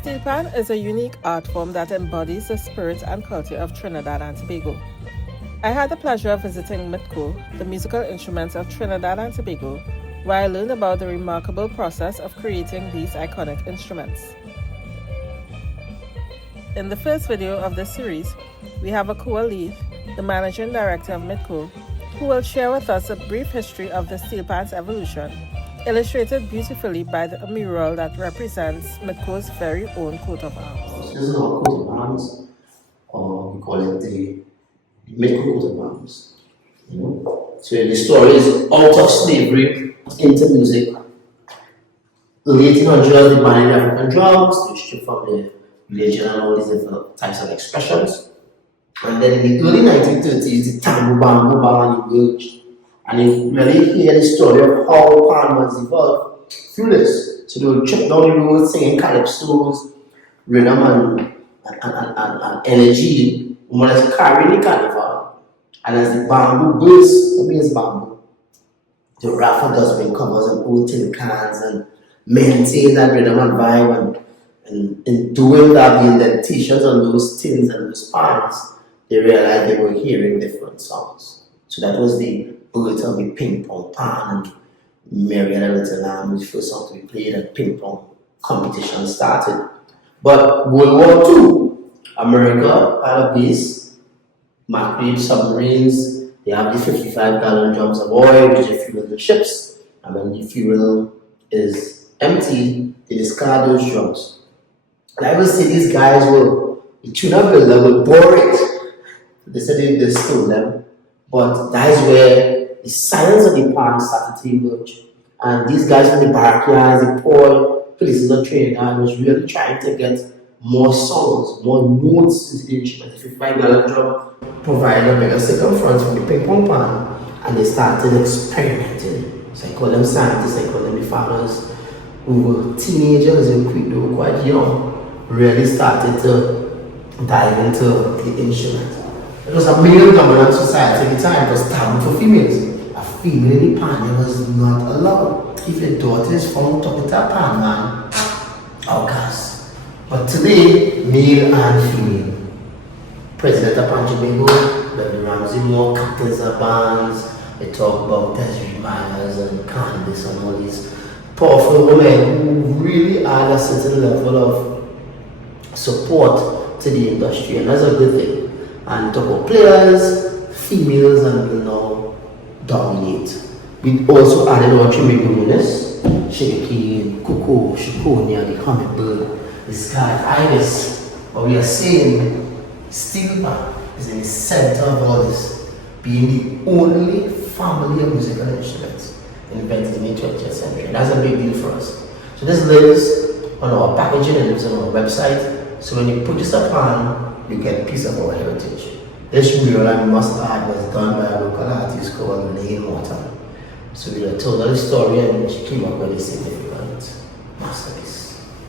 Steelpan is a unique art form that embodies the spirit and culture of Trinidad and Tobago. I had the pleasure of visiting MITTCO, the musical instruments of Trinidad and Tobago, where I learned about the remarkable process of creating these iconic instruments. In the first video of this series, we have Akua Leith, the Managing Director of MITTCO, who will share with us a brief history of the Steelpan's evolution, illustrated beautifully by the mural that represents MITTCO's very own coat of arms. This is our coat of arms, or we call it the MITTCO coat of arms. So the story is out of slavery into music. Late 1800s, they banned African drums, they stripped from the religion and all these different types of expressions. And then in the early 1930s, the tango band emerged. And you really hear the story of how Pan was evolved through this. So they would trip down the road singing calypsos, rhythm and energy, more or less carrying the carnival. And as the bamboo bursts, what means bamboo? The raffle dustbin covers and old tin cans and maintain that rhythm and vibe. And in doing that, the indentations on those tins and those pans, they realized they were hearing different songs. So that was the birth of the ping pong pan and Mary and a Little Lamb, which first song to be played, and ping pong competition started. But World War II, America had a base, McRae submarines, they have the 55-gallon drums of oil, which they fuel the ships, and when the fuel is empty, they discard those drums. And I will say these guys will, the tuna builder will bore it. They said they stole them, but that is where the science of the pan started to emerge. And these guys from the backyards, the poor places of Trinidad, was really trying to get more songs, more notes into the instrument. The 55-gallon drum provided a bigger circumference from the ping pong pan, and they started experimenting. So I call them scientists, I call them the fathers, who were teenagers and they were quite young, really started to dive into the instrument. It was a male-dominant society at the time. It was taboo for females. A female in the pan was not allowed. If your daughter is found talking to a pan man, outcast. But today, male and female. President of Panjamago, Beverly Ramsey Moore, captains of bands, they talk about Desiree Myers and Candice and all these powerful women who really add a certain level of support to the industry, and that's a good thing. And talk about players, females, and will now dominate. We also added our Trinidadians, Sugarcane, Cocoa, Chiconia, the Hummingbird, the Sky Ibis. But we are saying Steelpan is in the center of all this, being the only family of musical instruments invented in the 20th century. And that's a big deal for us. So this lives on our packaging, it lives on our website. So when you put this upon, you get a piece of our heritage. This mural, I must add, was done by a local artist called Lane Morton. So we told her the story and she came up with a significant masterpiece.